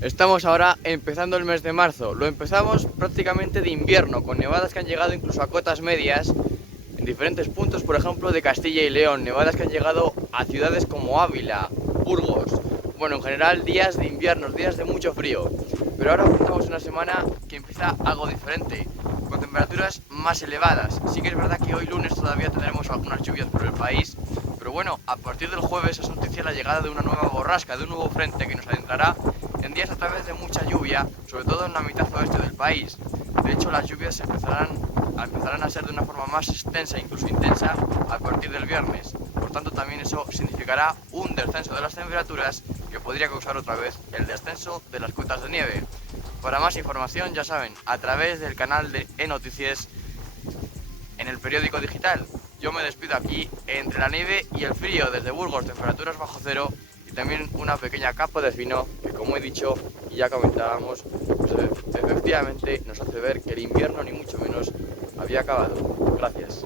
Estamos ahora empezando el mes de marzo. Lo empezamos prácticamente de invierno, con nevadas que han llegado incluso a cotas medias en diferentes puntos, por ejemplo, de Castilla y León. Nevadas que han llegado a ciudades como Ávila, Burgos. Bueno, en general días de invierno, días de mucho frío. Pero ahora empezamos una semana que empieza algo diferente, con temperaturas más elevadas. Sí que es verdad que hoy lunes todavía tendremos algunas lluvias por el país, pero bueno, a partir del jueves es noticia la llegada de una nueva borrasca, de un nuevo frente que nos adentrará en días a través de mucha lluvia, sobre todo en la mitad oeste del país. De hecho, las lluvias empezarán a ser de una forma más extensa, incluso intensa, a partir del viernes. Por tanto, también eso significará un descenso de las temperaturas que podría causar otra vez el descenso de las cotas de nieve. Para más información, ya saben, a través del canal de eNoticias en el periódico digital. Yo me despido aquí entre la nieve y el frío desde Burgos, temperaturas bajo cero y también una pequeña capa de fino que, como he dicho y ya comentábamos, pues efectivamente nos hace ver que el invierno ni mucho menos había acabado. Gracias.